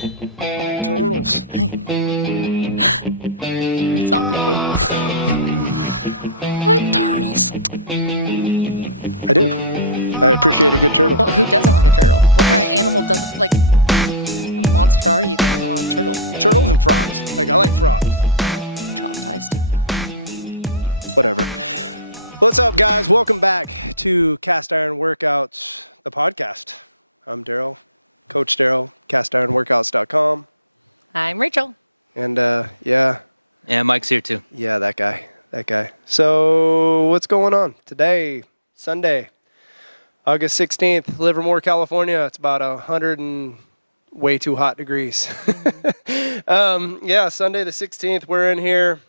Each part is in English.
Turtles. Zombie people. Like turtles. I do. I appreciate a good turtle. Well, who doesn't like a turtle? What kind of animal doesn't like? What monster are you that doesn't want a turtle? Turtles and frogs. Like, I like frogs. I'm traumatized. Whatever. What's up, guys? Welcome back to Cast Iron Workouts, the podcast. I'm Darrell, Coach Darrell, castironworkouts.com. I'm Rachel. And, yeah, Mike's here too. Yeah, that guy. So, what's going on? Today, Sunday, August 16th, Livermore, California. It's about 100 and way too hot degrees. Sunday the 16th, we're in here.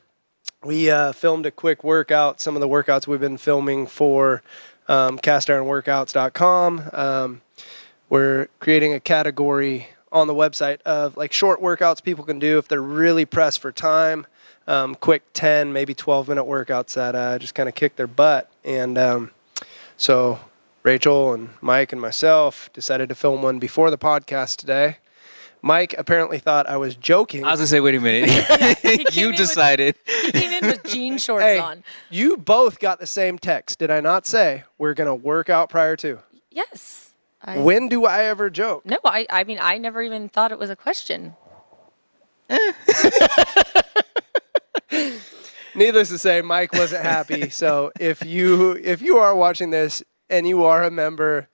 We filmed a quick workout, some of the workouts we've been filming for castironworkouts.com. We're creating a category on the website of like short workouts people can do if they're really pressed for time. Quick 10, maybe 12-minute workouts that just kind of kick their butt. And so Rachel and Mike and myself decided to film one before the podcast today. Mike apparently thought I was joking. I was going to say, wait a minute. You decided. He came in with jean shorts on. You both got the same text. Did I not say we're going to work out prior to? Yes. When do I ever joke? No, I mean, I never even thought it was a question. Needless to say, Mike wasn't happy. So if you are watching this and you are a member,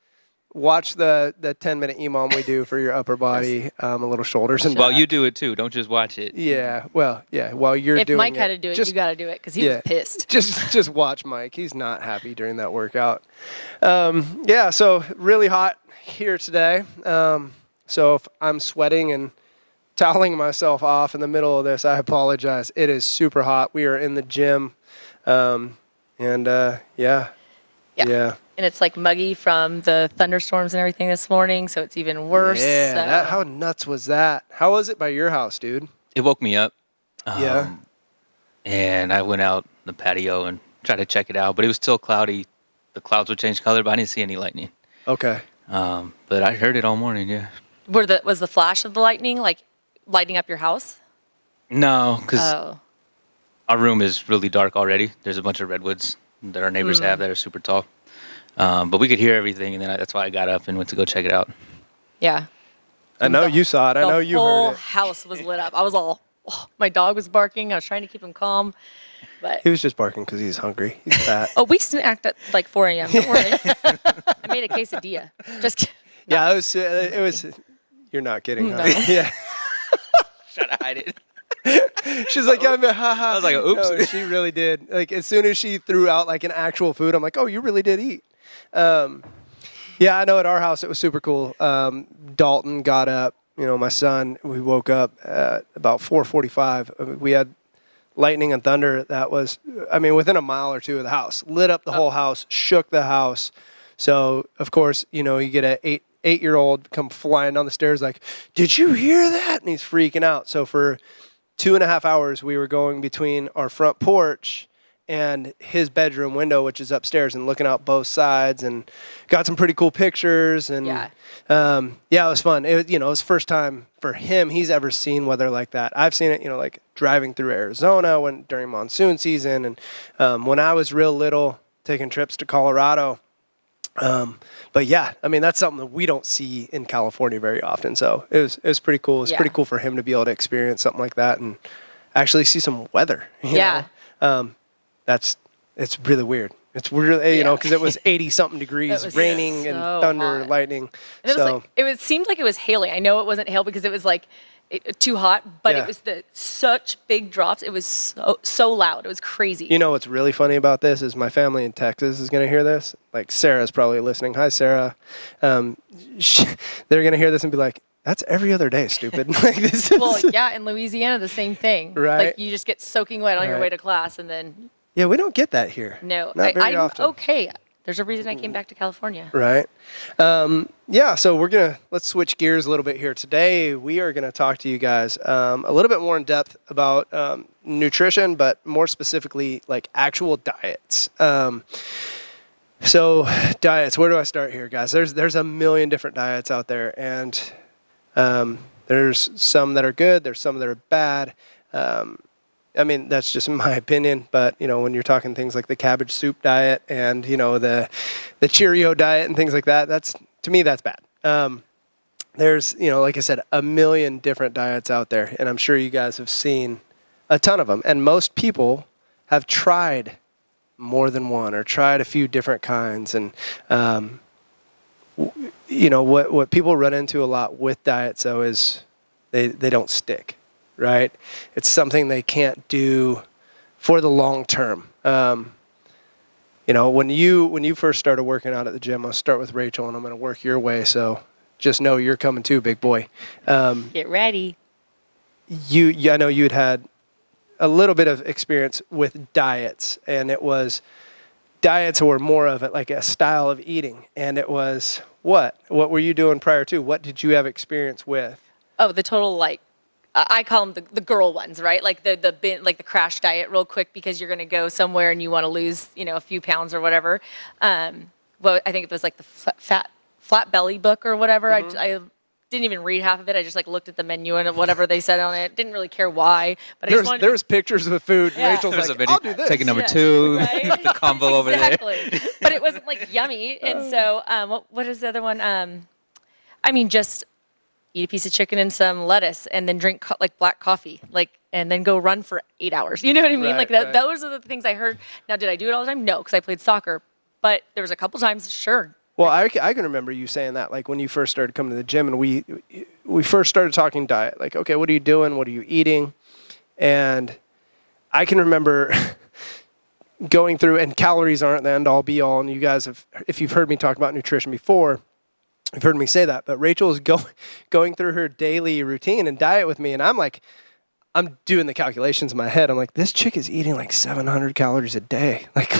watch the 10-minute EMOM we do for your upper body, a little shoulders and Well, back. you do it too. Don't just watch it. Yeah. Well, yeah. While you're If doing Mike it, had to do it, you got to do it because he was pissed. Just watch Mike. He's not happy during that workout. So really hot here today. So if I'm sweating and toweling myself off in the middle of this, I apologize. It is super hot. We are in the gym. Yeah. And it's like muggy from the thunderstorms and everything this morning, so it's even worse. Yeah. How nuts was that? How was it by your house, dude? It woke me up. Yeah. And I went out the patio and tried to check it out, but it was still cloudy. The clouds would change color, but I didn't see any lightning. Okay. But I heard it all morning, yeah. Was the flash of the lightning like lighting up your house? No, because our room is really dark already. There's a bunch of redwoods that our neighbors have that are super tall. But we could hear everything, and then that's why I got up and went to go check it out. Yeah. I know you saw it. I know you heard it. The whole house was lit up. I was my dog was barking. I was trying to keep him calm. But He was just barking because he's hungry. He's fat. we snacked at like 4 a.m. Don't worry. I made a quesadilla. Just kidding. No. Yeah, it was. You're not kidding, huh? No. Yeah. Try to hide it. She's like, yeah, haha. I was like, oops. No, she really did. Like, as soon as she threw out like an actual food, I'm like, oh, you really did eat. Yeah, I know at our house it was super cool. Dalton got up, my son, we woke up at about 4:45. We had lightning and thunder that was, within a mile or two of the house. Lit up the whole house, shook the house. So, of course, you get an eight-year-old come flying down the stairs like, did you hear that? And he's freaking out. So for 2.5 hours, we were going between our front porch and his bedroom window, which is upstairs, and looking out both sides, and got some pretty cool pictures. And it was fun. It was first time for him he's ever seen weather like that. I've seen it, like driving through Arizona during monsoon season, and when I was real little, taking trips to Colorado. But yeah, that's something that we don't see in California very often. So it was pretty cool. It's pretty cool for him to be able to experience something like that and actually see some weather. You know? It's really weird. It's really, because it was 80-something degrees, raining and thunder, lightning. And it seemed like it was hailing. I know it wasn't hail because it was like too hot, but it was such big drops. It was so loud. It was crazy. You know what's really funny about this is my family in Texas is going to hear this. Like Sarah's probably listening. Hi, Sarah. They're going to hear this and be like, that's every other day, stupid. In Louisiana, the same thing. Right. Like you just get soking wet on your way to class, and then. Yeah, we don't get that here. No, not very often. Okay. There's a reason I came back to California. Right. So let's switch gears a little bit here. Today, we are going to talk to you guys a little bit more in depth about nutrition, but more specifically, like actual diets. So diets, where do I start here, guys? There's a million different diets out there, and There's some that are good. There's some that are bad. I mean, that's just my opinion. But, you know, when you're talking things like the cabbage soup diet and, you know, the Cheerio diet and things like that, to me, that's bad. There's, you know, like I said, a million different diets out there. And I'm sure you guys have seen a ton of them. And most people have tried more than one or tried a few different kinds. And, you know, what people run into a lot with diets, though, is they don't stick, right? It's something they can't do for the long term. You know, when you first started working out at the gym, I'll start with Rachel, and I'm going to work your way. So just know you're coming too, big boy. Get ready. I know you'd had a little bit of experience with diets, and it was diets were more of it like a style of eating. And it was what were you doing prior to? What did you have experience with? Oh, the total, like, I call them the girl ones, right? Like the crash diet real quick because you're going to go somewhere and you want to lose, you know, a few pounds or whatever. Well, I think it was like the flat belly book or whatever. Mm-hmm. I didn't even read half of it. I just like looked at the menu and whatever they said on it. Didn't really care why, but there was pictures of the food. Yeah. Rachel's like, I'll do this. Taking number 2, right? the combo over there. Exactly. But it wasn't like yummy. And so, what is the other one? I mean, just eat a piece of chicken and some lettuce, and then drink like black coffee, like, and then go run for 8 hours. You know what I mean? Right, like right. those are the things I heard. Now, did I do it all the time? No, because I played soccer. But there was a couple times, sure. Well, I can remember you saying that, like when you first started coming to the gym, and we first started talking diet. Like, okay, what are you doing? What are you eating? And I can remember going through, and calories aren't the end all be all. And you guys have, if you've heard me talk about nutrition before, you've heard me say that. But Rachel is going through her daily routine and diet with me, and I'm doing the calculations in my head. I'm like, this chick is eating like 700 calories a day. Like,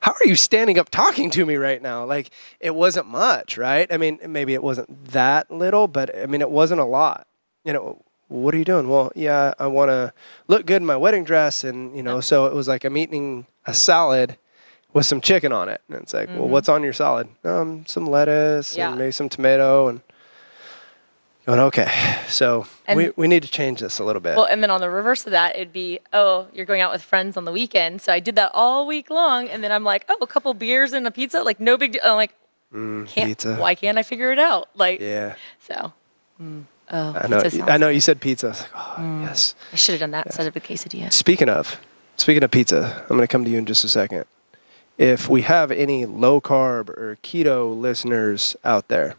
how are you standing up talking to me right now? Like, it wasn't much, right? I mean, maybe it wasn't that little, but I mean, it wasn't a lot. You know, what are you doing? Well, yeah, I want to look good in my wedding dress. And, you know, so it was like I'm eating a salad with some chicken on it. And it's like, well, what's on your salad? Some lettuce and maybe some tomato and going, okay, so we need to change this a little bit. Well, and then on the reverse of that, it'd be, oh, you're going out with friends on the weekend. So I did that all week long. And then I'm like, oh, a couple beers and a pizza, like no big deal. I'm like, pizza. Why can't I figure it out? Like, yeah. So, I know you said pizza. I was like, oh, yes. I should have done that instead of a quesadilla. Speaking of pizza, I'm going to come to you in just a second. If we have any low carb or keto listeners out there,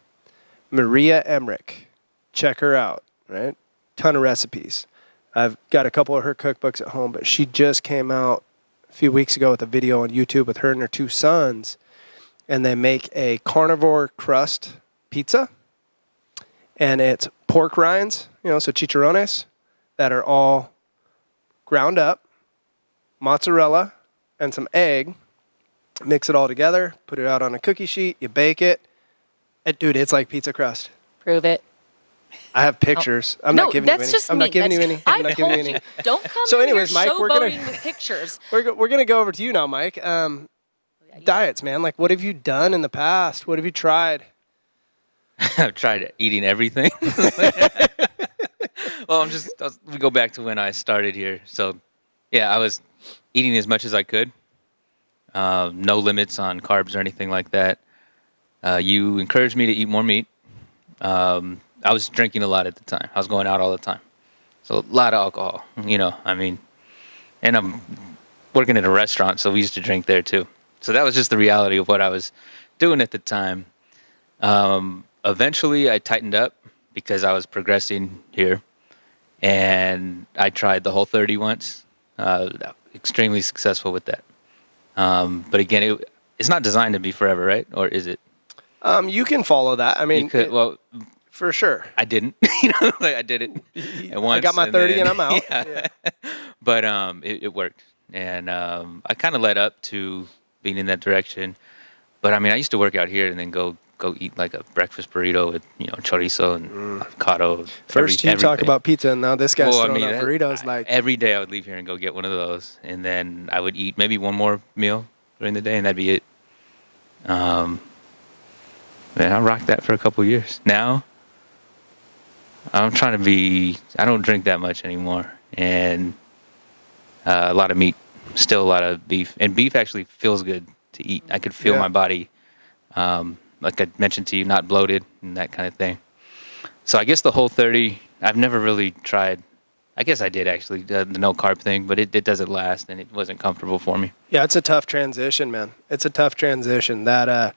Maria Emmerich, check her out, right? Ton of recipes. I've got a couple of her cookbooks at home, but she just came out a few weeks ago with a video on YouTube with her and her 2 sons, and they make a carnivore crust pizza, and it's pork rinds, you know, so chicharrones that are all ground up, mozzarella, and some egg. Mix it all together, put it out on a cookie sheet, you bake it. Dude, it's like pizza crust. Prove it. I have pictures. I'm not giving you any. I'm not giving you any. I'm not giving you any. Don't come So anyways, here Mike, we're showboating with pictures. We're gonna go over to you now, Mike. Diets, man. Like, what have you done in the past? What have you tried? I've tried eating everything. Well, we go back to when I started here. So, yeah, I was eating as much as I could. No limits on carbs or anything like that. You encouraged me to eat more meat. I was drinking a lot at the time. I was going out all the time. So a lot of alcohol, you know, I mean, and I'm working at a restaurant, so we used to drink there too. So that was just the reality of what I was doing at the time. Eventually I tightened up because I was progressing here, and I tried the Whole30 once. Extremely successful with that. But again, it's not designed to be forever, right? Or is it? You can follow that. I mean, you could, well, for sure. I didn't. You know, like I did it at once. I got my 30 and I'm out. Yeah. But it worked, and I kind of led up to being in that direction. But I mean, I used to work out here and then go eat like a breakfast burrito with, you know, chorizo and avocado. First you talk about pizza, and now this guy's throwing out burritos. Like every day I would leave here and go get one of those, and then I would eat maybe one more meal during the day, and that'd be it. Man, I rocked that for a couple years. Now, I'm trying to be. I don't drink that much anymore, and a lot of meat, still a lot of beef, and beef actually feels good to eat. I could feel Yeah. my body, like I mentioned to you, not bloated and that kind of thing. So I guess the Whole30, I've never really tried. I guess I did actually the no carb thing, but it doesn't last, and it wasn't comfortable for me. Yeah, it's a tough transition, man. It's a tough transition. That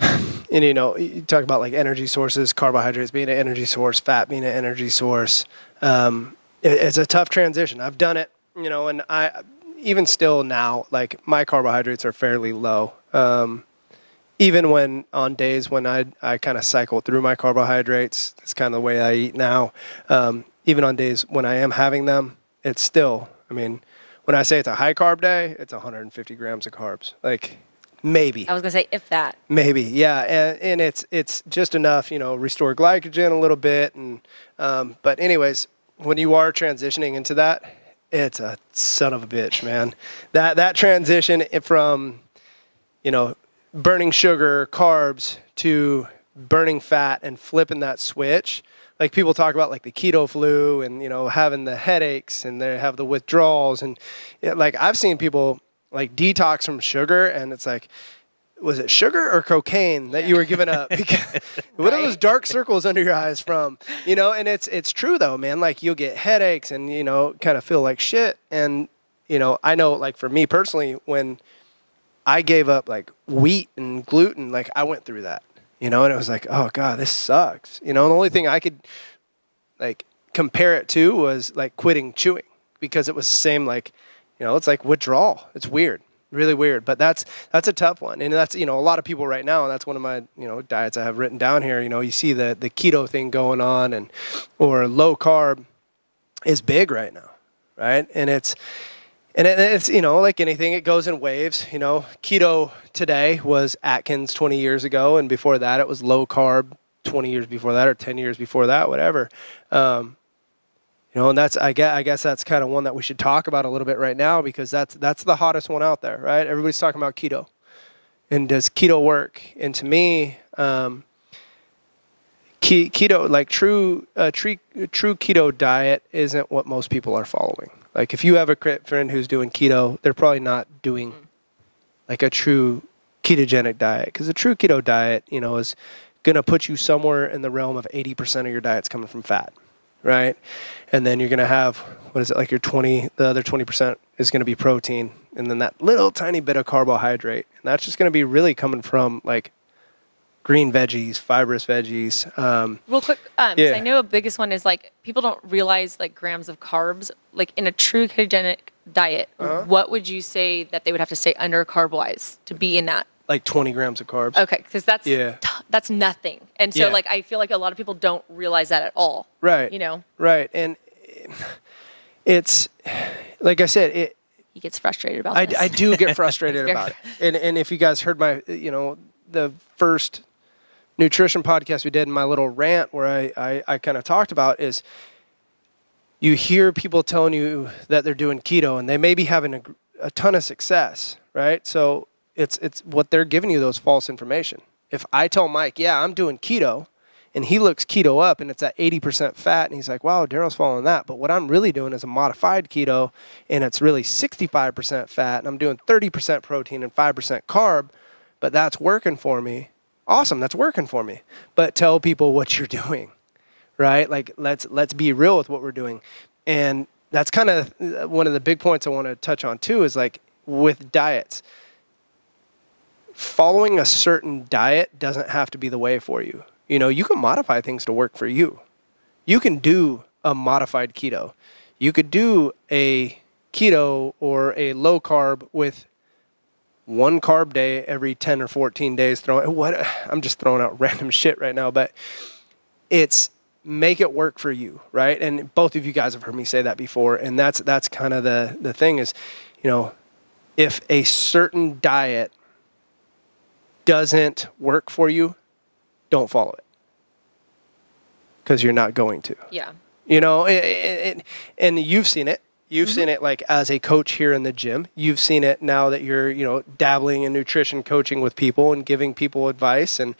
and you talk about like energy sources, carbohydrates being an energy source, fat being an energy source. It's a tough transition. I've done it, and I even still now, like my carbohydrates are fairly low. Even when on days when I kind of cycle through my carbohydrates, it's kind of the way I eat now. Even on days when I am having them, it's still, I mean, when I say it's a high carb day, it's 150 grams of carbs. Like maybe. I was gonna say if that. Maybe, yeah, and it's just enough, restore glycogen a little bit, and but anyways, when you are transitioning into that, it's a son of a bitch, man. That transition from, burning sugar, carbs to burning fat and flipping that switch. Like people talk about like the keto flu and having the headaches and they have the withdrawals and like I've seen people like detox from sugar and it's like, was it sugar or cocaine that you were giving up? Because what are those dark circles under your eyes from? And it's true though, man. Like you'll get headaches and kind of feel like shit. And I know like for me personally, when I gave up like wheat and gluten, like I went through that, and it was like, oh God, this sucks. The only thing I could like compare it to was like quitting chewing because it was the same, like, it's like withdrawal. It's weird, really weird, but that's a tough one. And that's, a lot of people right now, and that's one of my, diets I have written down here, you see the keto thing going on or low carb is big right now. Right. And it's like anything, it goes in waves. Keto today was Atkins 20 years ago, and before that it was low carb 20 years before that or 10 years before that, whatever. And that's I guess that's kind of one that we should talk about a little bit right now because that's the hottest one out there, right? Everybody's talking about keto, and does keto work? And to me, keto, like true keto diet, isn't what most people are following. Like if you have a friend who's doing keto, they're probably not doing like a true ketogenic diet because a true keto diet, is going to put you somewhere in the realm of 80% of your diet's coming from fat, right? And then you're going to have, what is it, like the other 20% is going to be protein, and then that little tiny bit of carbohydrate. And that's just going to be really coming from like green veggies, fibrous veggies. Real quick, 'cause I know a biggest one is like people don't realize like grams of carbs. Like in a true ketogenic diet, what would you say that they would have to stay under carb-wise to be in that? Like 20 grams of carbs. Okay, because that's nothing. And so like I feel like a lot of people don't realize that at all. Right. Right. And it's like I said, He gets frustrated about this. I do get frustrated about it. And if you guys heard my, the first nutrition podcast we did in my little rant where I kind of talked about is you hear people telling you that they're doing keto and they may be having a ton of success, right? So it's what they're giving you, those false information. If I tell Mike, yeah, I'm doing keto, and he looks keto up and it's at 80% fat and he's like, wow, Darrell's following that. But what I'm really doing is a modified keto and it's really 65% fat and I'm doing 30% protein and 5% carb, but that's working for me. Awesome, that's working for me. But tell people what you're doing, right? Like let's be real with what we're doing. And that's kind of one of the big points I want to touch on too is like with diets. Following a certain diet doesn't have to be the way for you. You can modify things to work for you. You can do a modified keto. You could do a keto or a low carb with one carb day every 10 or 14 days. I'm just throwing out random shit right now, but it's make it work for you, right? And both of you guys have heard me say that before, and that's kind of the thing is, if a certain diet doesn't work for you, don't follow it because you're not going to. Yeah. And you've seen it. You've seen it like as a coach here in the gym. You've seen it now that you're, dabbling in nutrition coaching with people and giving people advice. And,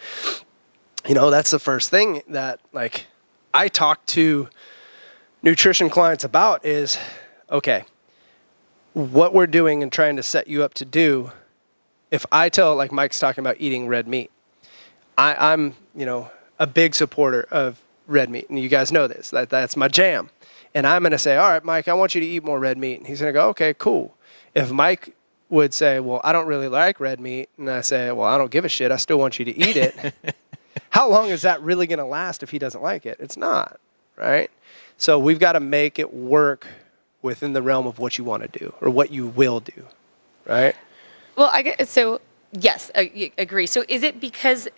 that's the first thing that like I talk to nutrition clients about is, okay, what we're doing and trying to set you up to do. If I tell, like Mike's talking about eating red meat, I'm, a big supporter of red meat. And you guys know this, that's my jam. And I'm going to say, all right, Mike, I want you to eat more red meat. And he's going to go, okay, cool. If Mike would say, well, I don't really like red meat, and I say, well, I don't give a shit, I still want you to eat it. How long is that really going to last if he doesn't like it? It's not, right? So we've got to make it work within the realm of what you want to do or what you will do, right? Well, yes, I agree. So is it because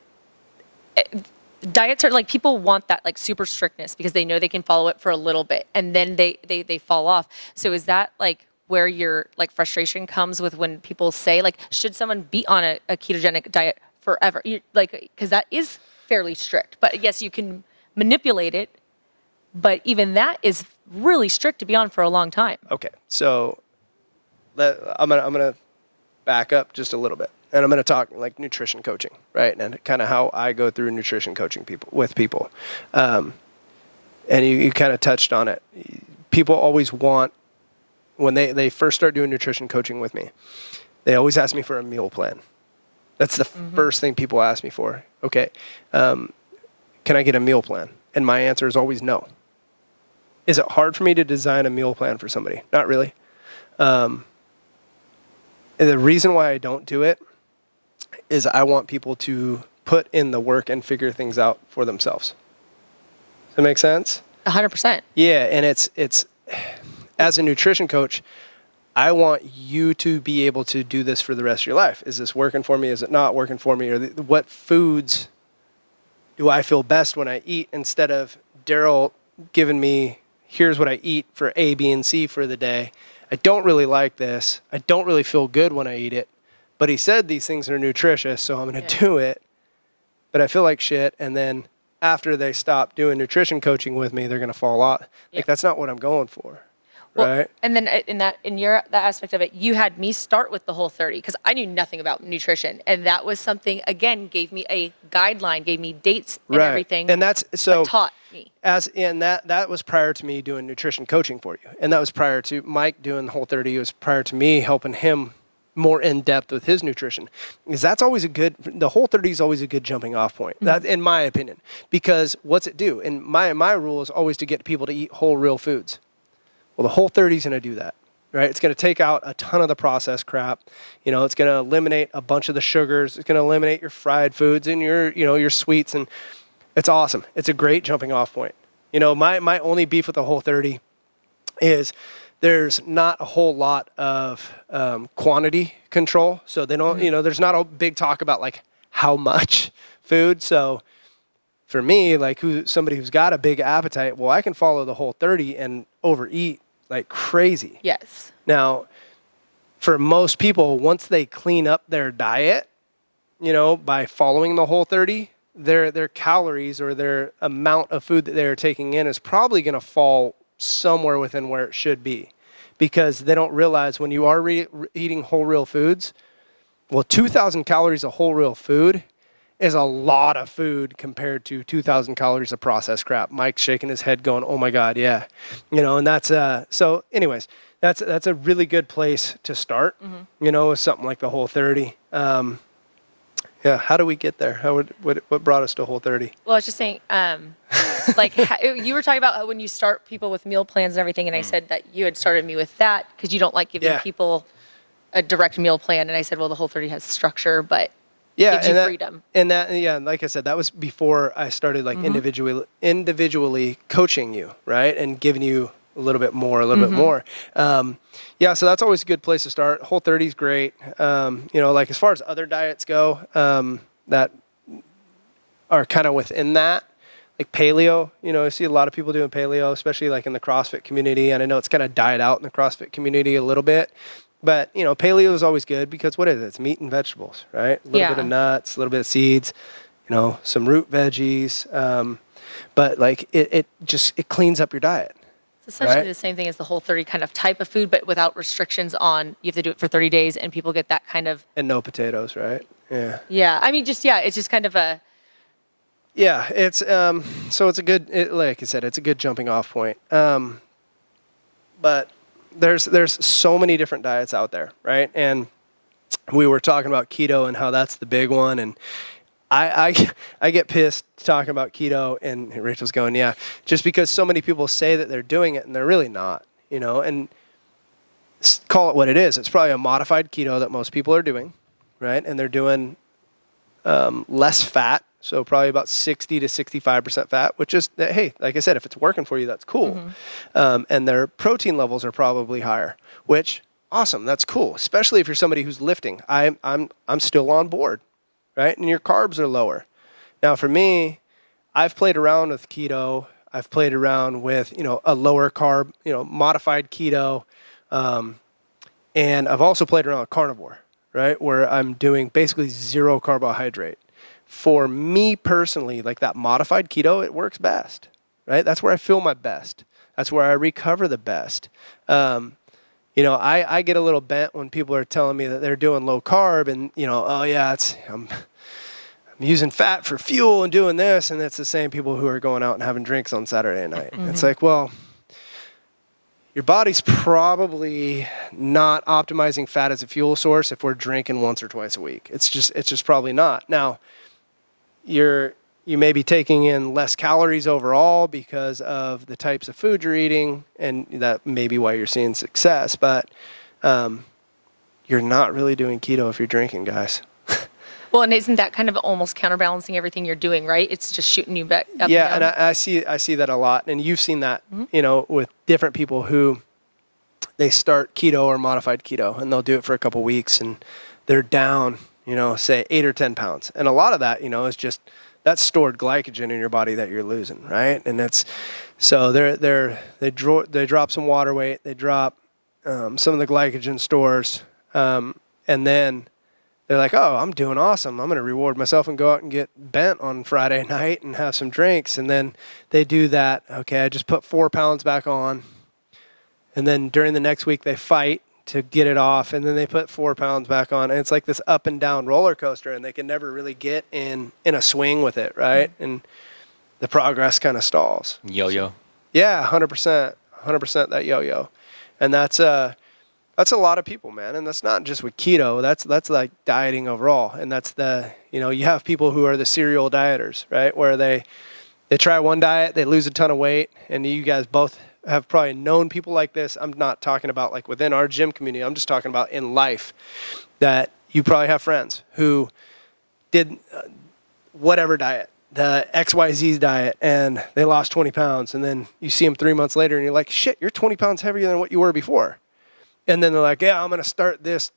diets are like, people want that like super strictness because they know they can follow it for a little bit and then they fall off. So is that like where your like frustration comes with when people say like, should someone be on a ketogenic diet forever? Because that is fairly strict, but yes, you can manipulate it, but even that is really strict to be on for a long time. Okay, so I'm gonna back up just a little bit, and I'm gonna talk like nutrition coaching, right? And kind of how I go through nutrition coaching with people. And you kind of touched on it. People always want, when they first start doing nutrition coaching with me, they always ask me for a meal plan. That's the first thing people ask me for. Okay, can I get a meal plan? And my answer is always no. Is it hard for me to design a meal plan for somebody? Not really. And the reason why I don't do it is I want people to put in the work and figure things out for themselves. Does that make sense? 100%. Yeah, and it's as a nutrition coach, I want you to be able to do this for the rest of your life. Is this working for me? Is it not working for me? Or what foods do I feel best when I eat, instead of Darrell giving me, here's what I eat for A, B, and C for the day. I don't really like this. I don't really feel good when I eat it. But he said these things are nutritious, so I'm going to do it. But I feel like shit. And then after they stop doing nutrition coaching with me, they're going to fall off. Yeah. Like, that's not what I'm going for. Well, right? And then in that aspect of it, you had me start with the Whole30 because I knew nothing about nutrition, and that was something, again, gave me a guideline, gave me dates and everything. And that's so but taught me. That was prior to me doing nutrition coaching for you, and that was prior to Mike doing the Whole30. It was prior to me helping him more in depth with his nutrition, because the Whole30 is always a good jumping off point. That, in my opinion, because what's it do? And my rule is always to get people to eat whole, real foods. Well, the Whole30 is going to do that, right? It's going to take out a ton of the processed crap. It's going to eliminate a bunch of the sugars. It's going to eliminate your fried foods and your sweets, and it's awesome. It's a great jumping off point. My only beef with the Whole30 is there's not a whole lot of quantity control. So they don't, there's not a big talk about like how much food. So for me, like somebody who's got a big appetite, well, I can follow the Whole30 and overeat like crazy. Yes. Now, for most people, once they clean up their diet, by following the Whole30, their calories or their amount of food that they're taking in is probably going to fall somewhere within where it should be, because they don't realize when you are eating whole real foods, well, 2,000 calories of whole real food is a lot of food compared to 2,000 calories of processed crap. Mike's shaking his head going, oh my God, yeah. And that's, so anyways, that's a really good place to start, with something like the Whole30. Yeah, how do we get there? What brought us to Whole30? Well, I was just saying, you were talking about when you start people with meal plans and everything, and I said that you had started me with that because you don't like giving people a direct meal plan. And I said, well, the Whole30 has structure, but gives you freedom. And like I said, that was before I started like individually coaching you, right? And giving you a little bit more. So that's always a good place to start. Whole30 is great. Like as far as other diets go, that are kind of within that, like paleo, I see a lot of people doing paleo, especially like in the CrossFit community. And I know it's kind of died out in the CrossFit community a little bit. But, paleo is always good because what is it? It's meat and vegetables, right? A little bit of nuts, a little bit of seeds, some root veggies. But like it cleans up your diet. It's essentially the same thing as the Whole30 kind of type of food, but without restrictions on you have to do it for 30 days and people get that kind of. And no potatoes, right? Yeah. Yeah. I mean, it's just kind of Yeah, it's so it's a good like I said, it's a good jumping off point. But there's so many different diets out there, right? And we were talking about keto and how that's the big one, and I get pissed talking about keto, and Rachel's going, yeah, just because so many people say that they're doing it and they're really not, and call it what it is. It's probably a modified keto that most people are doing, right? And they're doing less fat, so probably about 60 to 65% fat, which is, hey, like I said, if it's working for you, that's cool. And their protein levels are probably higher, which awesome, that's cool, especially if you're somebody who's lifting. I'm still on board, right? And your carbs are lower. Now for me, I've played around with keto. I've played around with, a lower carb, modified keto. And I've also played around with carnivore, right? Where I'm doing basically zero carbohydrate. For me personally, like that modified keto, it works best, right? That's where I feel my best. That's where I recover the best. I get a little bent when people are telling me that they're doing low carb and, oh yeah, I'm using fat for fuel and doing this. And it's the same people who are going out and having drinks on Saturday night. It's like, well, your body's probably not optimizing fat as a fuel source if we're drinking once or twice a week. It's just probably not. Now, you may be taking in less calories overall because of the types of food you're eating, and that may be why you're seeing success, but you're not really doing keto if you're drinking, guys. Well, and isn't that kind of almost counterbalancing everything you're doing, right? It's just shooting you back up Yeah, and and down. I see that a lot, and you've seen that, with different people who they start keto or modified keto, and they'll do it for a couple weeks, and they're down, say 8 or 10 pounds, and a lot of that, is just that's stored glycogen in your body that you're losing, right? And it's so they drop some water weight, they drop some of the glycogen stores, and then they're like, oh, I'm doing awesome. I'm going to reward myself and go out and get bent on Friday night and have some drinks. And then they do that. Okay, I just put 4 pounds back on. And then during the next week, they fight to get it off. And then they put 4 pounds back on. And it's like this up and down roller coaster. And they can never really get in a swing with it, right? And the progress kind of stalls. Yo-yo. Yeah, 100%. 100% that yo-yo. And that's a lot of people, man. And that's not just with keto. That's like dieting overall. And that's you have people who are the serial dieters, right? Where they try one diet, they lose a ton of weight. And you guys both have probably known people like this. I'm not talking about like within our gym community. I'm just talking about in life that you probably have friends who did whatever diet, the XYZ diet, and they lost 20 pounds. And then you see them 3 months later and you're like, shit, you're 20 pounds heavier than what you were before. And then they're like, yeah, I'm going to start this,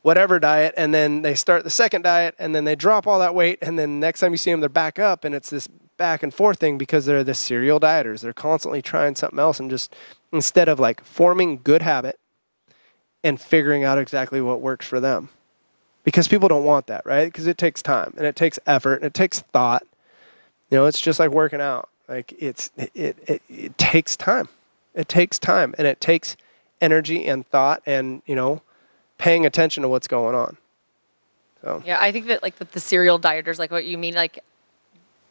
whatever diet. And then they start the second diet and then they drop all that weight. And then next time you see them, they're back up. And it's this back and forth thing because they're the serial dieters. They're constantly trying something else and just instead of like forming good habit and figuring out exactly what works for them. Because people don't want that, right? Because it takes time and it takes effort and it takes thought. It's just like working out. Like it takes time. It takes time and it takes energy and thought and, paying attention to what's going on. So Yeah, I think that like with the serial dieters, like what you mean, like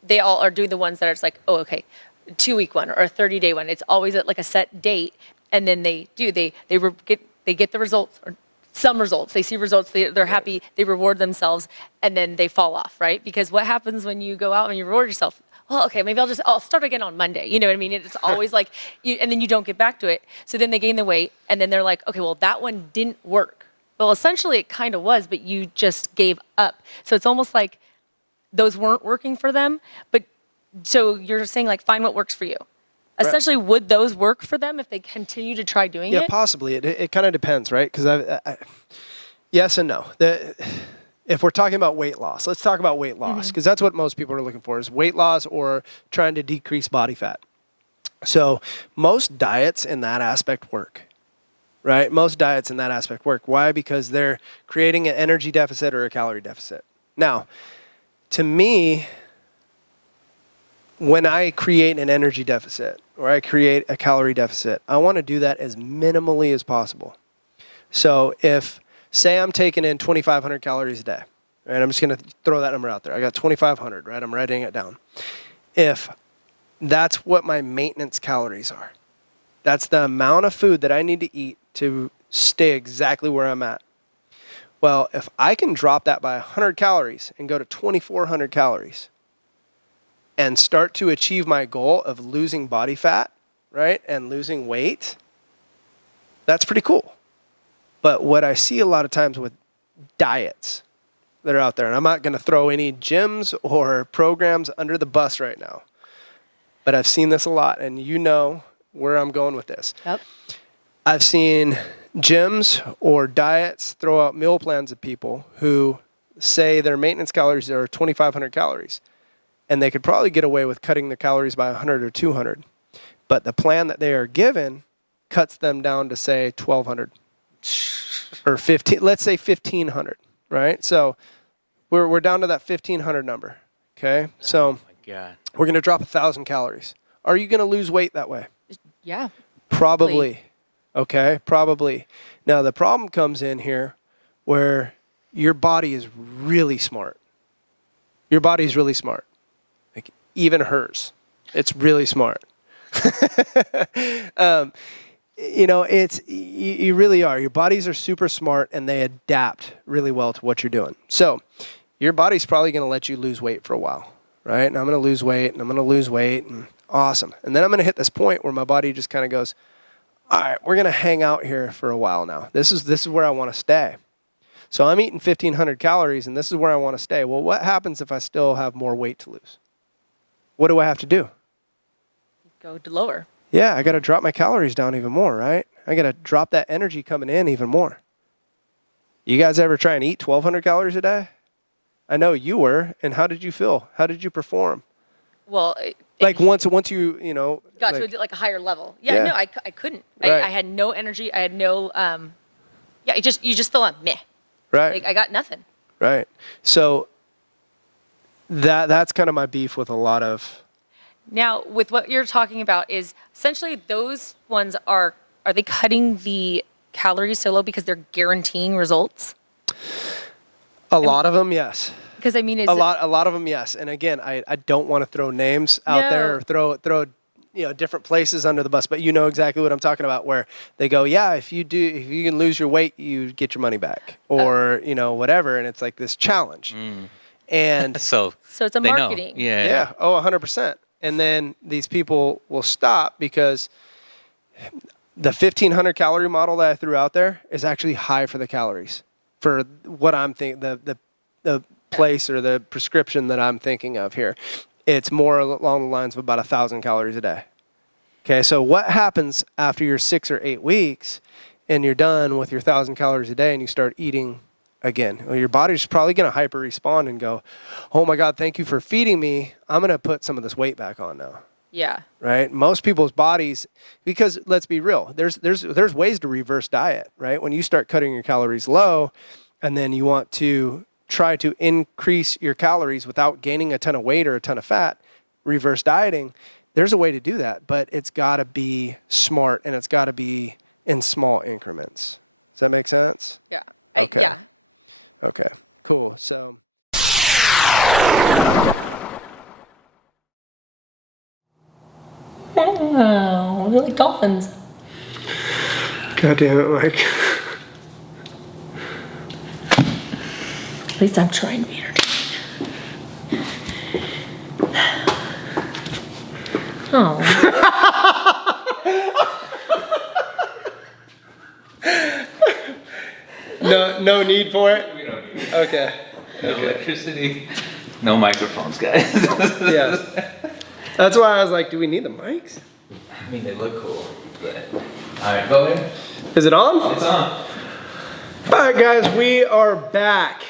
they all are doing the ones that are just like, oh, okay, 2-week one or a 30-day one. It's always at like a set date. And then they get the results or some results. They see results. They're happy. They reward themselves and then they fall off, right? Because what happens when you go out and you reward yourself? Well, okay, maybe I'll start again on Monday. You know what I mean? It's always like, and then you don't get back to it. So then they gain the weight and then they're like, okay, well, that one didn't work. Well, essentially it kind of was, but you just gave up. So it's almost like those weren't working for them. But so you're saying like, find what works for you. Right. Essentially, would those work for them if they continue to try doing it? Yeah, possibly. It kind of depends, right? Because yes and no. If we're talking about weight loss, let's talk about weight loss because that's what most people are looking for is weight loss or trying to decrease body fat. So most diets in that aspect work, right? Most diets in that aspect work. Why? Because they're creating an energy deficit or a calorie deficit. Now, to me, when I create an energy deficit or I create a calorie deficit, I want to do that as minimally as possible. So if, say I'm taking in 2,500 calories a day, right? I'm just going to throw that number out there. I got 2,500, right? I'm writing it down. If that's what my maintenance calories are, that's the amount of food that I need to eat to stay exactly where I'm at. Well, if I can drop that by 100 calories and go to 2,400 calories and start to achieve my goal of losing body fat, right, and losing weight, that's pretty cool. But what I see a lot of times with diets that are out there, and I'm not going to throw any gyms or programs under the bus right now, but I've seen this a lot, and you know where I'm going with this. Yep. I've seen gyms or diets throw out meal plans of people who say their maintenance calories are 2,500 calories, and they could probably get away with cutting their calories by 100 or 200. But the plan that they are given cuts them down to, say, 1,200 or 15. Let's say 1,500, right? So we're down to that 1,500 number, okay? So My God. we're going to drop 1,000 calories. Are you going to lose weight that way? Yeah. Probably. Okay, probably. Now, the problem comes in here where your body is really smart. Your body's really smart. Like, even hers. It's really smart. You really are. Your bodies are super smart, and they adapt really well to what you're doing. So your body's probably going to let you lose weight for a while, right? And I'm going to lose weight, and I'm going to lose weight, and awesome. And then I'm going to hit this point where my body just kind of goes, all right, we're going to hang out here for a while now. This is where I want to stay. So I'm eating 1,500 calories, and this is where I want to stay. Well, what happens if I still have more weight to lose? What do I have to do? Go to lower. Yeah, I got to drop my calories down even more, right? I got to drop that energy coming in even more. You guys ever try and eat 1,200 calories a day? I know you were. And how did you feel? How did you perform? Well, Like once you got like, to like a higher level. Yeah. No, I couldn't. Right. I had no energy. I had no. You just feel like meh. right, Like I got nothing. right. So that's kind of my beef with a lot of. Now, with what you're talking about, is essentially those ones are they cutting the calories so low because they're guaranteeing results? A lot of them, yes. Because I mean, A lot of them, yes. And again, I don't want to throw names out there or throw different places under the bus, but you know exactly what I'm talking about, where they go, yeah, if you can lose your weight, you get your money back, or whatever, and it's like this challenge. And So it's a they know. marketing. Yeah. oh, 100%. And then these people will stop because the 1,500 calorie model that I threw out there is actually high for the calories for what I'm thinking, the place or the prescription that I'm thinking of here. It's more along the lines of about 1,000 calories a day. Okay, so what happens after your 6 or 8 weeks and you're done with your 1,000 calories a day and you start eating again? Well, your body's probably going to hyper respond and go, oh my God, thank you for feeding me. I'm going to put some of this weight back on now. Yeah. Right? Most people's bodies, because let's be real, there's ways to reverse diet, right? When you start cutting your calories low and then you want to try to increase your calories without gaining a ton of weight or a ton of fat, reverse dieting, there's a way to do that, but it's got to be smart and it's got to be in small increments. Does that make sense? Yeah. Okay. Yeah. Okay, cool. So. Oh, we like dolphins. God damn it, Mike. At least I'm trying to be entertaining. Oh. No need for it? We don't need Okay. no electricity, no microphones, guys. Yeah. That's why I was like, do we need the mics? I mean, they look cool, but all right, go ahead. Is it on? It's on. All right, guys, we are back.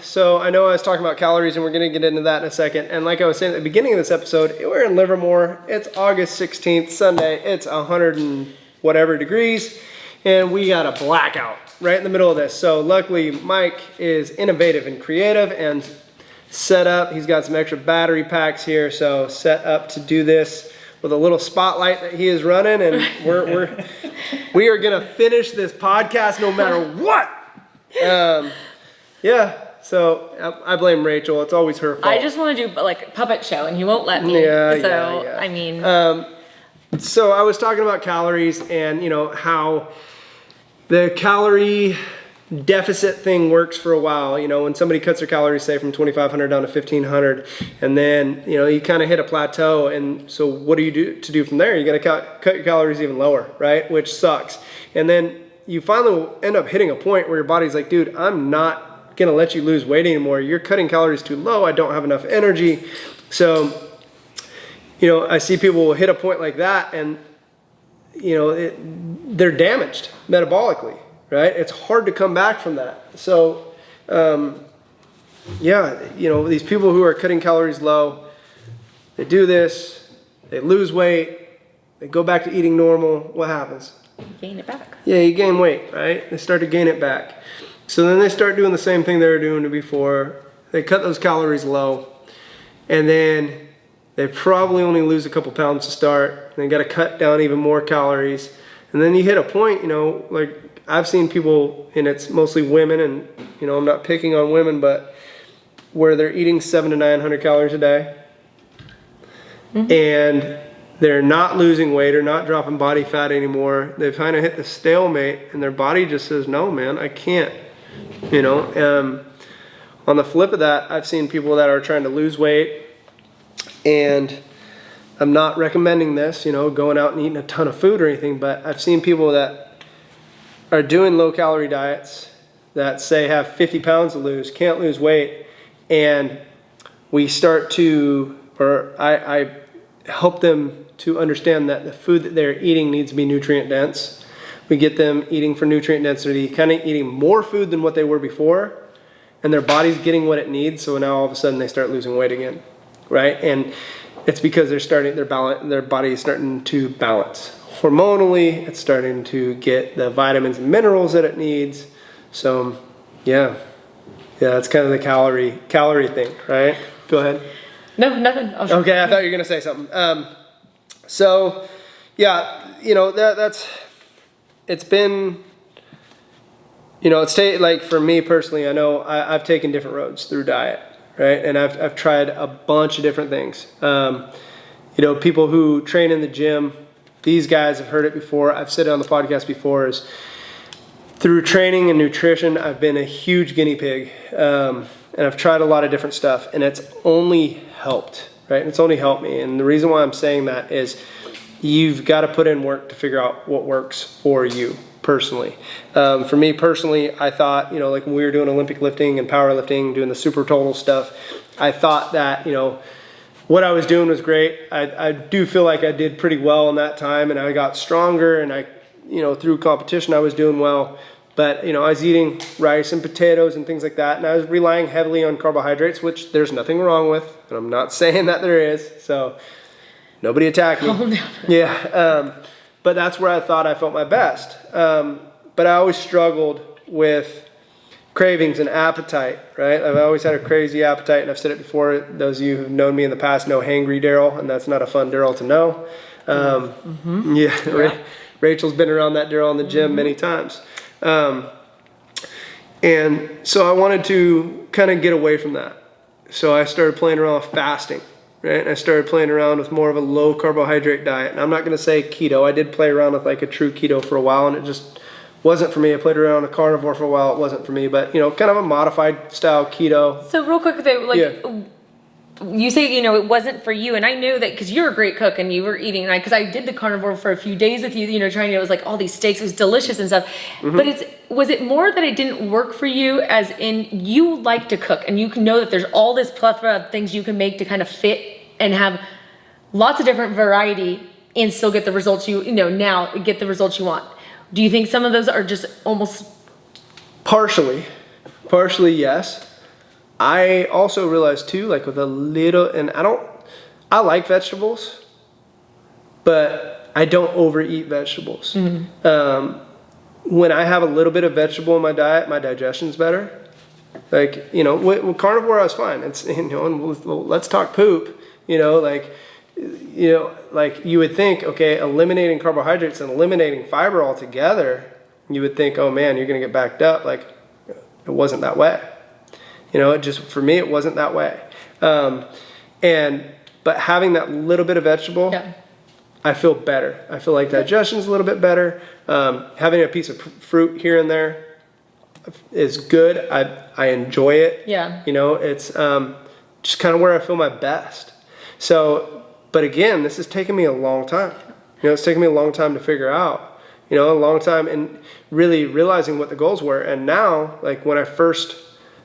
So I know I was talking about calories, and we're going to get into that in a second. And like I was saying at the beginning of this episode, we're in Livermore. It's August 16th, Sunday. It's 100 and whatever degrees, and we got a blackout right in the middle of this. So luckily, Mike is innovative and creative and set up. He's got some extra battery packs here, so set up to do this with a little spotlight that he is running, and we are gonna finish this podcast no matter what. Yeah, So I blame Rachel. It's always her fault. I just want to do like puppet show, and he won't let me. Yeah. I mean, So I was talking about calories and, how the calorie deficit thing works for a while. When somebody cuts their calories, say from 2,500 down to 1,500, and then, you kind of hit a plateau. And so what do you do to do from there? You're going to cut your calories even lower, right? Which sucks. And then you finally will end up hitting a point where your body's like, dude, I'm not going to let you lose weight anymore. You're cutting calories too low. I don't have enough energy. So, I see people hit a point like that and, they're damaged metabolically, right? It's hard to come back from that. So, these people who are cutting calories low, they do this, they lose weight, they go back to eating normal. What happens? gain it back. Yeah, you gain weight, right? They start to gain it back. So then they start doing the same thing they were doing before. They cut those calories low, and then they probably only lose a couple pounds to start. And they got to cut down even more calories. And then you hit a point, like I've seen people, and it's mostly women, and I'm not picking on women, but where they're eating 700 to 900 calories a day, and they're not losing weight or not dropping body fat anymore. They've kind of hit the stalemate, and their body just says, no, man, I can't. On the flip of that, I've seen people that are trying to lose weight, and I'm not recommending this, going out and eating a ton of food or anything, but I've seen people that are doing low-calorie diets that say have 50 pounds to lose, can't lose weight, and we start to, or I help them to understand that the food that they're eating needs to be nutrient dense. We get them eating for nutrient density, kind of eating more food than what they were before, and their body's getting what it needs, so now all of a sudden they start losing weight again, right? And it's because their body is starting to balance. Hormonally, it's starting to get the vitamins and minerals that it needs. So, yeah, that's kind of the calorie thing, right? Go ahead. No, nothing. Okay, I thought you were gonna say something. It's been, like for me personally, I know I've taken different roads through diet, right? And I've tried a bunch of different things. People who train in the gym, these guys have heard it before. I've said it on the podcast before, is through training and nutrition, I've been a huge guinea pig. And I've tried a lot of different stuff, and it's only helped, right? It's only helped me. And the reason why I'm saying that is you've got to put in work to figure out what works for you personally. For me personally, I thought, like when we were doing Olympic lifting and powerlifting, doing the super total stuff, I thought that, what I was doing was great. I do feel like I did pretty well in that time, and I got stronger, and I, through competition, I was doing well. But, I was eating rice and potatoes and things like that, and I was relying heavily on carbohydrates, which there's nothing wrong with, and I'm not saying that there is, so nobody attack me. Calm down. Yeah, but that's where I thought I felt my best. But I always struggled with cravings and appetite, right? I've always had a crazy appetite, and I've said it before. Those of you who've known me in the past know hangry Darrell, and that's not a fun Darrell to know. Rachel's been around that Darrell in the gym many times. And so I wanted to kind of get away from that. So I started playing around with fasting, right? And I started playing around with more of a low carbohydrate diet. And I'm not going to say keto. I did play around with like a true keto for a while, and it just wasn't for me. I played around with a carnivore for a while. It wasn't for me, but kind of a modified style keto. So real quick, though, you say, it wasn't for you, and I know that because you're a great cook and you were eating, and because I did the carnivore for a few days with you, trying, it was like all these steaks, it was delicious and stuff. But was it more that it didn't work for you, as in you like to cook and you can know that there's all this plethora of things you can make to kind of fit and have lots of different variety and still get the results now get the results you want? Do you think some of those are just almost partially, yes. I also realized too, like with a little, and I like vegetables, but I don't overeat vegetables. When I have a little bit of vegetable in my diet, my digestion's better. Like, with carnivore, I was fine. It's, let's talk poop, like you would think, okay, eliminating carbohydrates and eliminating fiber altogether, you would think, oh man, you're going to get backed up. Like, it wasn't that way. You know, it just, for me, it wasn't that way. But having that little bit of vegetable, Yeah. I feel better. I feel like digestion's a little bit better. Having a piece of fruit here and there is good. I enjoy it. Yeah. You know, it's just kind of where I feel my best. So, but again, this has taken me a long time. You know, it's taken me a long time to figure out, you know, a long time and really realizing what the goals were. And now, like when I first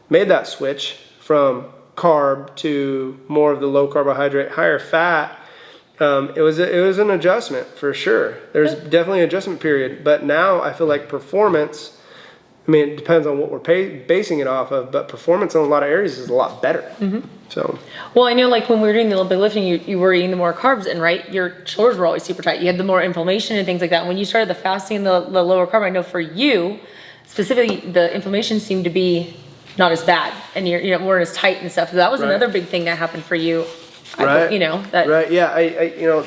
made that switch from carb to more of the low carbohydrate, higher fat, it was an adjustment for sure. There's definitely an adjustment period, but now I feel like performance, I mean, it depends on what we're basing it off of, but performance in a lot of areas is a lot better. Mm-hmm. So, well, I know like when we were doing the Olympic lifting, you were eating the more carbs and right, your shoulders were always super tight. You had the more inflammation and things like that. When you started the fasting, the lower carb, I know for you specifically, the inflammation seemed to be not as bad and you're weren't as tight and stuff. So that was another big thing that happened for you. Right. You know, that. Right. Yeah. I you know,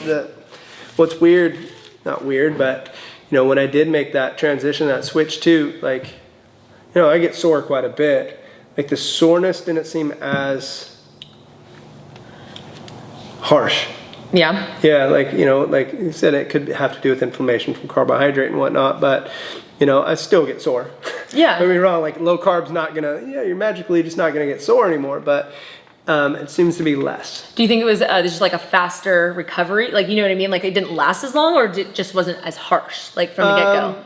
what's weird, not weird, but you know, when I did make that transition, that switch to like, you know, I get sore quite a bit. Like the soreness didn't seem as harsh. Yeah. Yeah. Like, you know, like you said, it could have to do with inflammation from carbohydrate and whatnot, but you know, I still get sore. Yeah. Don't get me wrong, like low carb's not gonna, you're magically just not gonna get sore anymore, but it seems to be less. Do you think it was just like a faster recovery? Like, you know what I mean? Like it didn't last as long or it just wasn't as harsh, like from the get-go?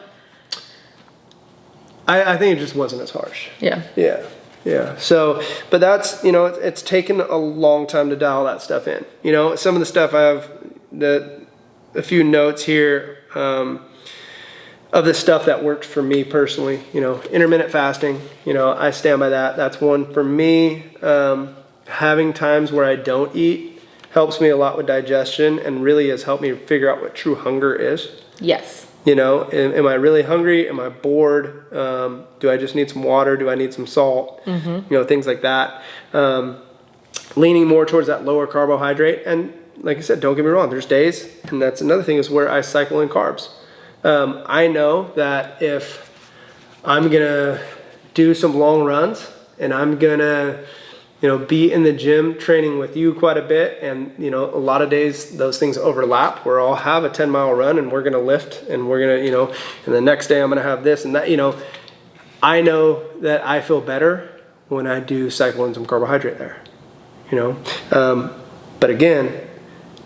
I think it just wasn't as harsh. Yeah. Yeah. Yeah. So, but that's, you know, it's taken a long time to dial that stuff in. You know, some of the stuff I have, a few notes here, of the stuff that worked for me personally, you know, intermittent fasting, you know, I stand by that. That's one for me. Having times where I don't eat helps me a lot with digestion and really has helped me figure out what true hunger is. Yes. You know, am I really hungry? Am I bored? Do I just need some water? Do I need some salt? Mm-hmm. You know, things like that. Leaning more towards that lower carbohydrate. And like I said, don't get me wrong, there's days, and that's another thing, is where I cycle in carbs. I know that if I'm going to do some long runs and I'm going to, you know, be in the gym training with you quite a bit, and, you know, a lot of days those things overlap where I'll have a 10-mile run and we're going to lift and we're going to, you know, and the next day I'm going to have this and that, you know, I know that I feel better when I do cycle in some carbohydrate there, you know. But again,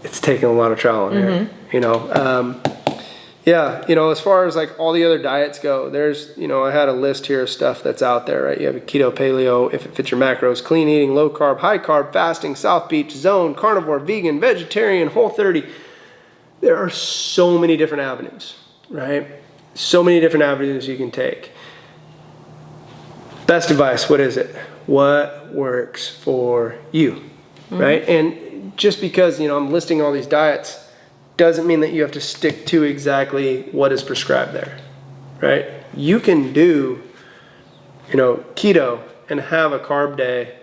it's taken a lot of trial and error, you know. Yeah, you know, as far as like all the other diets go, there's, you know, I had a list here of stuff that's out there, right? You have keto, paleo, if it fits your macros, clean eating, low carb, high carb, fasting, South Beach, zone, carnivore, vegan, vegetarian, Whole30. There are so many different avenues, right? So many different avenues you can take. Best advice, what is it? What works for you, right? And just because, you know, I'm listing all these diets doesn't mean that you have to stick to exactly what is prescribed there, right? You can do, you know, keto and have a carb day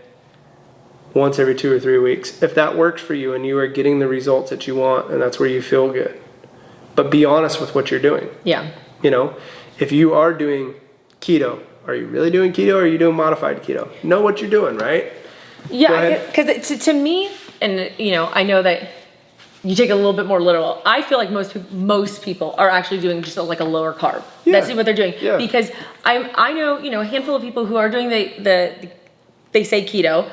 once every 2 or 3 weeks. If that works for you and you are getting the results that you want and that's where you feel good. But be honest with what you're doing. Yeah. You know, if you are doing keto, are you really doing keto or are you doing modified keto? Know what you're doing, right? Yeah, because to me, and you know, I know that you take a little bit more literal. I feel like most people are actually doing just like a lower carb. Yeah. That's what they're doing. Yeah. Because I know, you know, a handful of people who are doing they say keto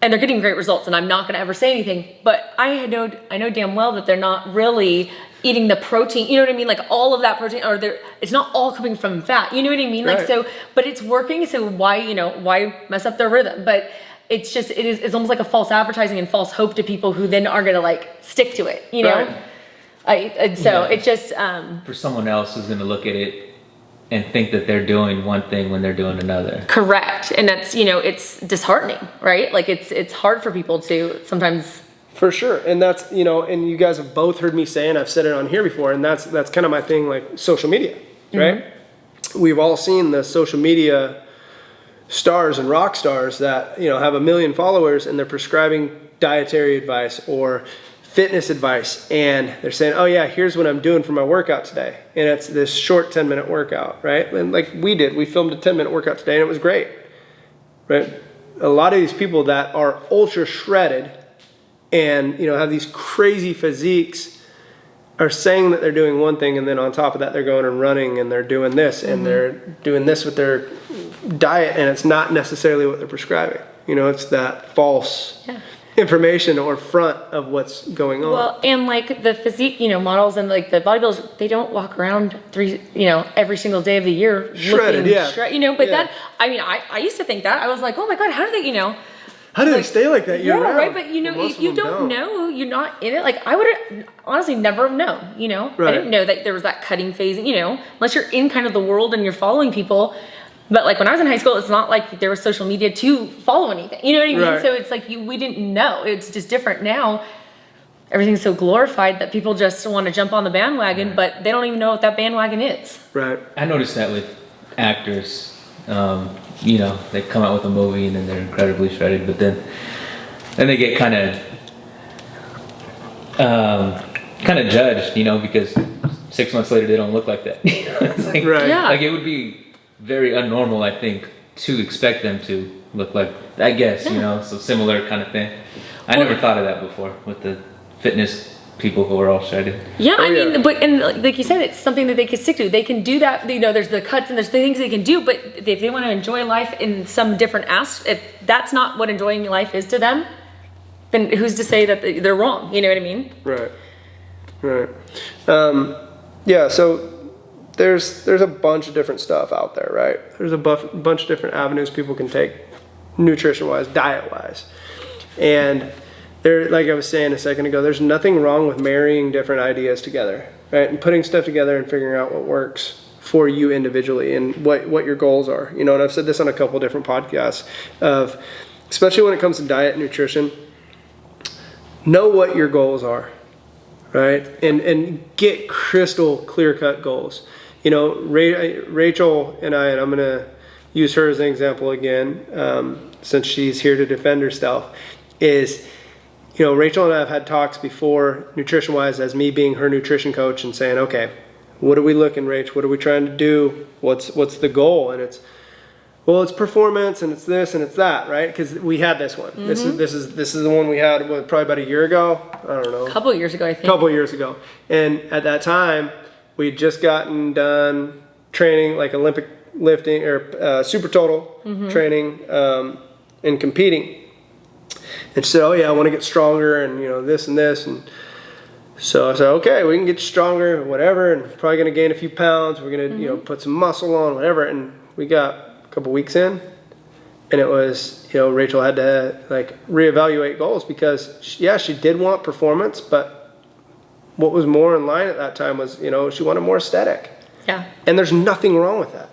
and they're getting great results, and I'm not going to ever say anything, but I know damn well that they're not really eating the protein, you know what I mean? Like all of that protein, or it's not all coming from fat, you know what I mean? Like, right. so, but it's working. So why mess up their rhythm? But it's almost like a false advertising and false hope to people who then are going to like stick to it, you know? Right. It just, For someone else who's going to look at it and think that they're doing one thing when they're doing another. correct. And that's, you know, it's disheartening, right? Like it's hard for people to sometimes. For sure. And that's, you know, and you guys have both heard me say, and I've said it on here before, and that's kind of my thing, like social media, right? We've all seen the social media stars and rock stars that, you know, have 1 million followers and they're prescribing dietary advice or fitness advice, and they're saying, oh yeah, here's what I'm doing for my workout today, and it's this short 10-minute workout, right? And like we filmed a 10-minute workout today and it was great, right? a lot of these people that are ultra shredded and, you know, have these crazy physiques are saying that they're doing one thing, and then on top of that, they're going and running, and they're doing this, and they're doing this with their diet, and it's not necessarily what they're prescribing. You know, it's that false information or front of what's going on. Well, and like the physique, you know, models and like the bodybuilders, they don't walk around every single day of the year Shredded, looking you know, but that, I mean, I used to think that. I was like, oh my God, how do they, you know, how do they stay like that year round? Right, but you know, if you don't know, you're not in it. Like I would have honestly never have known, you know. Right. I didn't know that there was that cutting phase, you know, unless you're in kind of the world and you're following people. But like when I was in high school, it's not like there was social media to follow anything. You know what I mean? Right. So it's like we didn't know. It's just different now. Everything's so glorified that people just want to jump on the bandwagon, but they don't even know what that bandwagon is. Right. I noticed that with actors. You know, they come out with a movie and then they're incredibly shredded, but then they get kind of judged, you know, because 6 months later they don't look like that. It's like, Right. Yeah. Like it would be very unnormal, I think, to expect them to look like, I guess, you know, so similar kind of thing. I never thought of that before with the fitness people who are all shredded. Yeah, I yeah. mean, but and like you said, it's something that they can stick to. They can do that. You know, there's the cuts and there's the things they can do. But if they want to enjoy life in some different aspect, if that's not what enjoying life is to them, then who's to say that they're wrong? You know what I mean? Right. Right. Yeah. So there's a bunch of different stuff out there, right? There's a bunch of different avenues people can take, nutrition-wise, diet-wise, and there, like I was saying a second ago, there's nothing wrong with marrying different ideas together, right? And putting stuff together and figuring out what works for you individually and what your goals are. You know, and I've said this on a couple different podcasts of, especially when it comes to diet and nutrition, know what your goals are, right? And get crystal clear-cut goals. You know, Rachel and I'm going to use her as an example again, since she's here to defend herself, is, you know, Rachel and I have had talks before, nutrition-wise, as me being her nutrition coach and saying, okay, what are we looking, Rach? What are we trying to do? What's the goal? And it's performance, and it's this and it's that, right? Because we had this one. This is the one we had probably about a year ago. I don't know. A couple of years ago, I think. A couple of years ago, and at that time, we'd just gotten done training, like Olympic lifting or super total training, and competing. And she said, oh yeah, I want to get stronger, and you know, this and this. And so I said, okay, we can get you stronger, whatever, and probably going to gain a few pounds. We're going to, you know, put some muscle on, whatever. And we got a couple weeks in, and it was, you know, Rachel had to like reevaluate goals because she did want performance, but what was more in line at that time was, you know, she wanted more aesthetic. Yeah. And there's nothing wrong with that.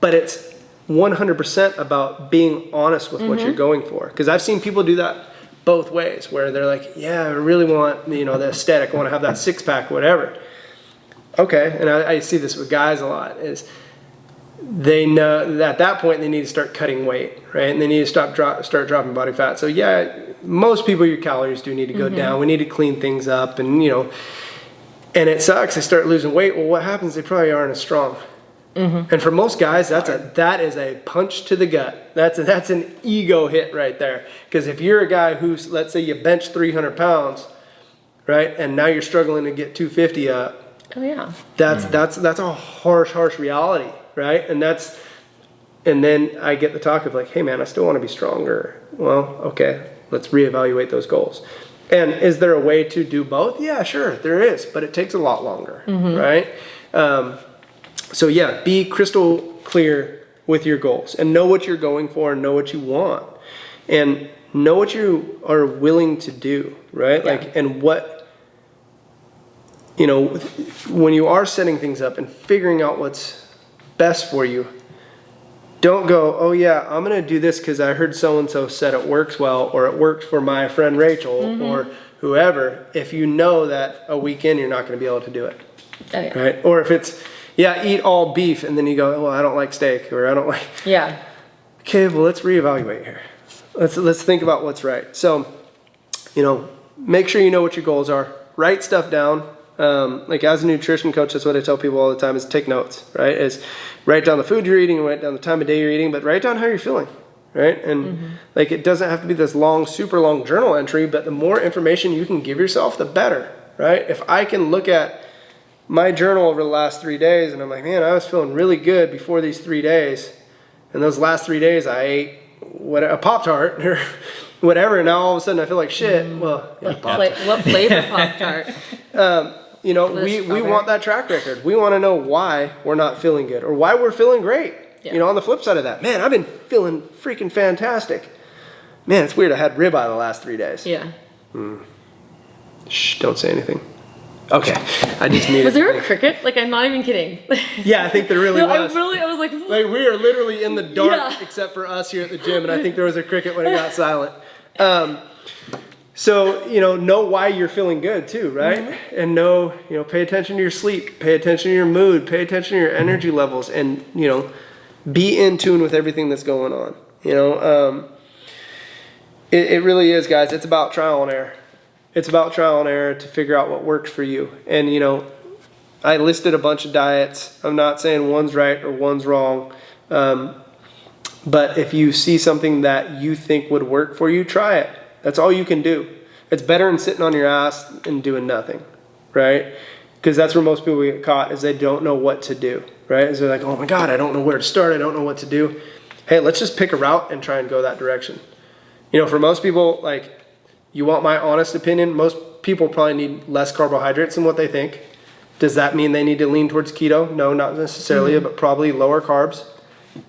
But it's 100% about being honest with what you're going for. Because I've seen people do that both ways, where they're like, yeah, I really want, you know, the aesthetic, I want to have that six-pack, whatever. Okay, and I see this with guys a lot, is they know that at that point they need to start cutting weight, right? And they need to start dropping body fat. So yeah, most people, your calories do need to go down. We need to clean things up, and you know, and it sucks. They start losing weight. Well, what happens? They probably aren't as strong. And for most guys, that is a punch to the gut. That's an ego hit right there. Because if you're a guy who's, let's say you bench 300 pounds, right, and now you're struggling to get 250 up. Oh yeah. That's a harsh reality, right? And then I get the talk of like, hey man, I still want to be stronger. Well, okay, let's reevaluate those goals. And is there a way to do both? Yeah, sure, there is, but it takes a lot longer, right? So yeah, be crystal clear with your goals and know what you're going for and know what you want and know what you are willing to do, right? Yeah. Like, and what, you know, when you are setting things up and figuring out what's best for you, don't go, oh yeah, I'm going to do this because I heard so-and-so said it works well, or it worked for my friend Rachel or whoever, if you know that a week in you're not going to be able to do it, Oh, yeah. right? Or if it's, yeah, eat all beef, and then you go, well, I don't like steak, or I don't like. Yeah. Okay, well, let's reevaluate here. Let's think about what's right. So, you know, make sure you know what your goals are. Write stuff down. Like as a nutrition coach, that's what I tell people all the time: is take notes. Right? Is write down the food you're eating, write down the time of day you're eating, but write down how you're feeling. right? And like, it doesn't have to be this long, super long journal entry, but the more information you can give yourself, the better, right? If I can look at my journal over the last 3 days and I'm like, man, I was feeling really good before these 3 days, and those last 3 days I ate a Pop-Tart or whatever, and now all of a sudden I feel like shit. Well, yeah, What flavor Pop-Tart? you know, we want that track record. We want to know why we're not feeling good or why we're feeling great. Yeah. You know, on the flip side of that, man, I've been feeling freaking fantastic. Man, it's weird. I had ribeye the last 3 days. Yeah. Shh, don't say anything. Okay, I just need. Was there a cricket? Like, I'm not even kidding. Yeah, I think there really No, was. I was like, Like, we are literally in the dark, Yeah. except for us here at the gym, and I think there was a cricket when it got silent. So, you know why you're feeling good too, right? And pay attention to your sleep, pay attention to your mood, pay attention to your energy levels, and, be in tune with everything that's going on. It really is, guys. It's about trial and error. It's about trial and error to figure out what works for you. And, I listed a bunch of diets. I'm not saying one's right or one's wrong. But if you see something that you think would work for you, try it. That's all you can do. It's better than sitting on your ass and doing nothing, right? Because that's where most people get caught, is they don't know what to do, right? Is they're like, oh my God, I don't know where to start. I don't know what to do. Hey, let's just pick a route and try and go that direction. For most people, like, you want my honest opinion, most people probably need less carbohydrates than what they think. Does that mean they need to lean towards keto? No, not necessarily, but probably lower carbs.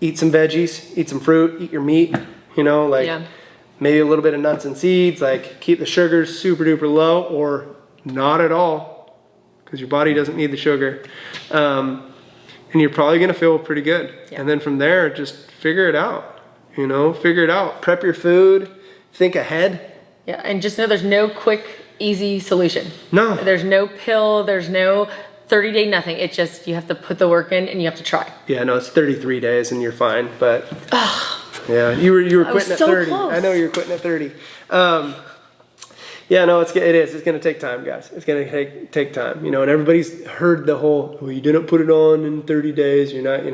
Eat some veggies, eat some fruit, eat your meat, Yeah. maybe a little bit of nuts and seeds, like keep the sugars super duper low or not at all, because your body doesn't need the sugar. And you're probably going to feel pretty good. Yeah. And then from there, just figure it out, figure it out. Prep your food, think ahead. Yeah, and just know there's no quick, easy solution. No. There's no pill, there's no 30-day nothing. It's just, you have to put the work in and you have to try. Yeah, no, it's 33 days and you're fine, but yeah, you were quitting at so 30. close. I know you were quitting at 30. Yeah, no, it is. It's going to take time, guys. It's going to take time, and everybody's heard the whole, well, you didn't put it on in 30 days. You're not,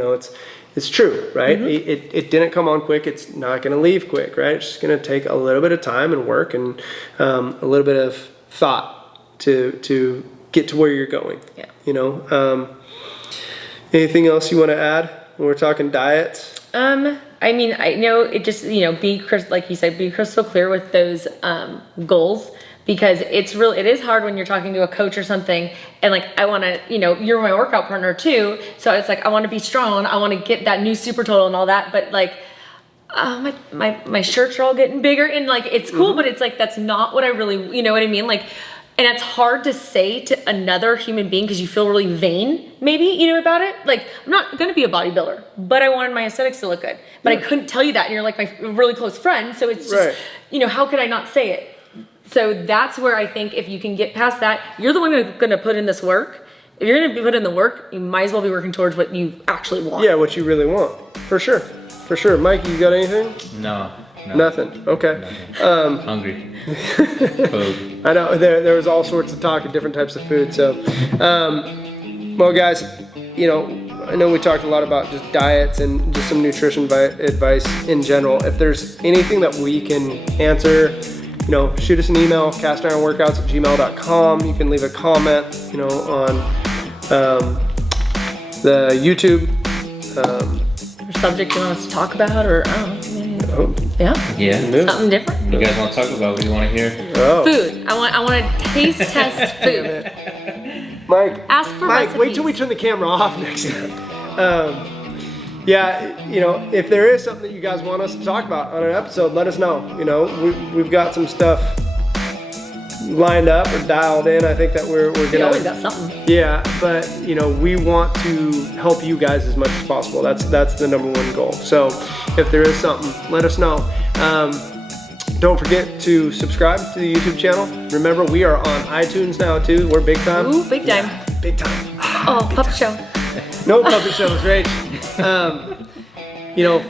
it's true, right? It didn't come on quick. It's not going to leave quick, right? It's just going to take a little bit of time and work and a little bit of thought to get to where you're going. Yeah. Anything else you want to add when we're talking diets? I mean, I know it just, like you said, be crystal clear with those goals, because it is hard when you're talking to a coach or something and like, I want to, you're my workout partner too. So it's like, I want to be strong. I want to get that new super total and all that. But like, my shirts are all getting bigger and like, it's cool, but it's like, that's not what I really, you know what I mean? Like, and it's hard to say to another human being because you feel really vain, maybe, about it. Like, I'm not going to be a bodybuilder, but I wanted my aesthetics to look good. But I couldn't tell you that, and you're like my really close friend, so it's just, how could I not say it? So that's where I think if you can get past that, you're the one who's going to put in this work. If you're going to put in the work, you might as well be working towards what you actually want. Yeah, what you really want. For sure. Mike, you got anything? No. Nothing. Okay. Nothing. Hungry. Food. I know there was all sorts of talk of different types of food. So, well, guys, I know we talked a lot about just diets and just some nutrition advice in general. If there's anything that we can answer, shoot us an email, castironworkouts@gmail.com. You can leave a comment, on the YouTube. Subject you want us to talk about, or yeah, something different. You guys want to talk about? What do you want to hear? Oh. Food. I want to taste test food. Mike, ask for Mike, recipes. wait till we turn the camera off next time. If there is something that you guys want us to talk about on an episode, let us know. We've got some stuff lined up or dialed in. I think that we're gonna. We always got something. Yeah, but we want to help you guys as much as possible. That's the number one goal. So if there is something, let us know. Don't forget to subscribe to the YouTube channel. Remember, we are on iTunes now too. We're big time. Ooh, big time. Yeah, big time. Oh, puppet show. No puppet shows, Rach.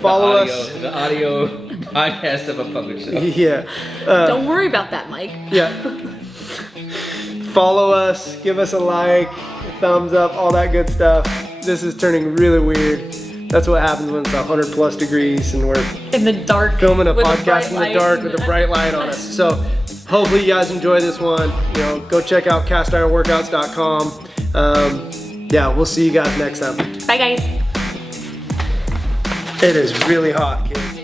Follow us. The audio podcast of a puppet show. Yeah. Don't worry about that, Mike. Yeah. Follow us. Give us a like, thumbs up, all that good stuff. This is turning really weird. That's what happens when it's 100 plus degrees and we're In the dark. filming a with podcast in the bright dark light. with a bright light on us. So hopefully you guys enjoy this one. You know, go check out castironworkouts.com. Yeah, we'll see you guys next time. Bye, guys. It is really hot, kids.